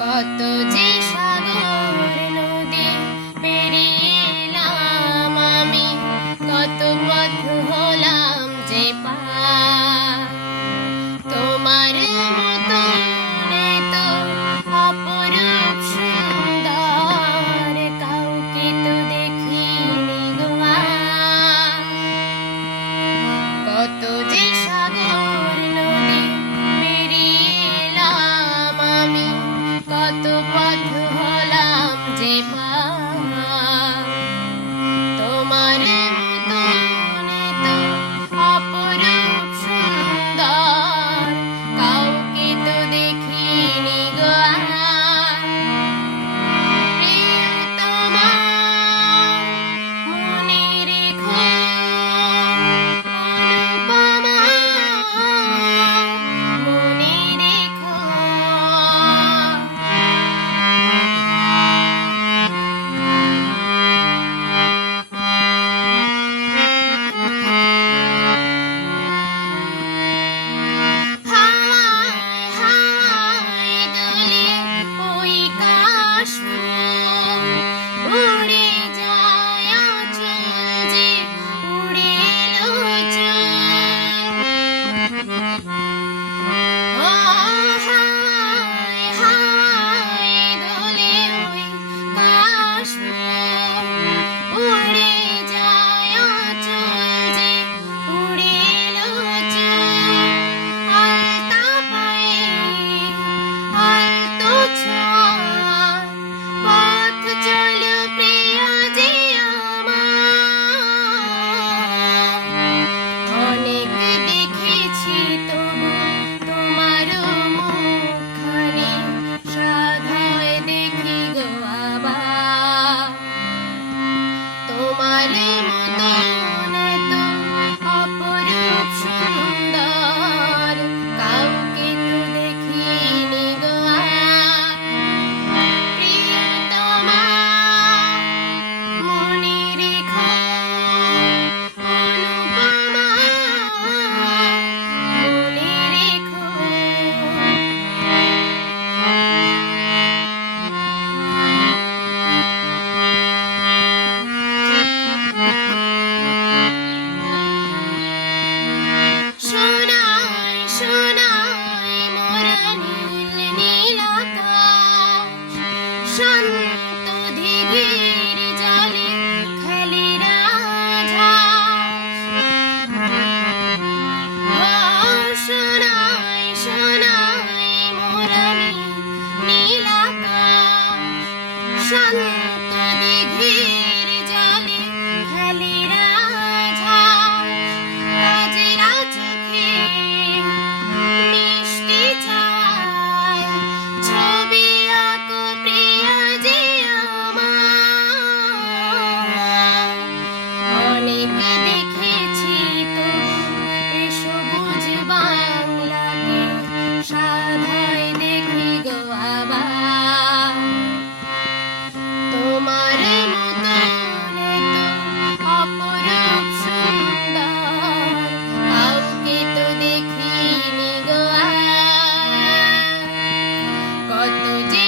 কত যে সাগর নদী পেরিয়ে এলাম আমি, কত পথ হলাম যে পার। তোমার মতন এত অপরূপ সুন্দর কাউকে তো দেখিনি গো আর। কত যে সাগর নদী পেরিয়ে এলাম আমি, কত পথ হলাম যে পার। তোমার মতন এত অপরূপ সুন্দর কাউকে তো দেখিনি গো আর। প্রিয়তমা মনে রেখো, অনুপমা মনে রেখো। হাওয়ায় হাওয়ায় দোলে ওই কাশফুল, উড়ে যায় আঁচল যে উড়ে এলো চুল। ও হাওয়ায় হাওয়ায় দোলে ওই কাশফুল, উড়ে যায় আঁচল যে উড়ে এলো চুল। আলতা পায়ে আলতো ছোঁয়ায় পথ চলো প্রিয় যে আমার। অনেক দেখেছি তবু তোমার মুখখানি, সাধায় দেখি গো আবার। তোমার মতন এত অপরূপ সুন্দর কাউকে তো দেখিনি গো আর। প্রিয়তমা মনে রেখো, অনুপমা মনে রেখো। সোনায় সোনায় মোরা নীল নীল আকাশ, শান্ত দিঘির জলে খেলে রাজহাঁস। ও সোনায় সোনায় মোরা নীল নীল আকাশ, শান্ত দিঘির জলে খেলে রাজহাঁস। কাজেরা চোখে মিষ্টি চায় ছবি আঁকো প্রিয় যে আমার। অনেক দেখেছি তবু এ সবুজ বাংলাকে, সাধায় দেখি গো আবার। তোমার মতন এত অপরূপ সুন্দর কাউকে তো দেখিনি গো আর। কত যে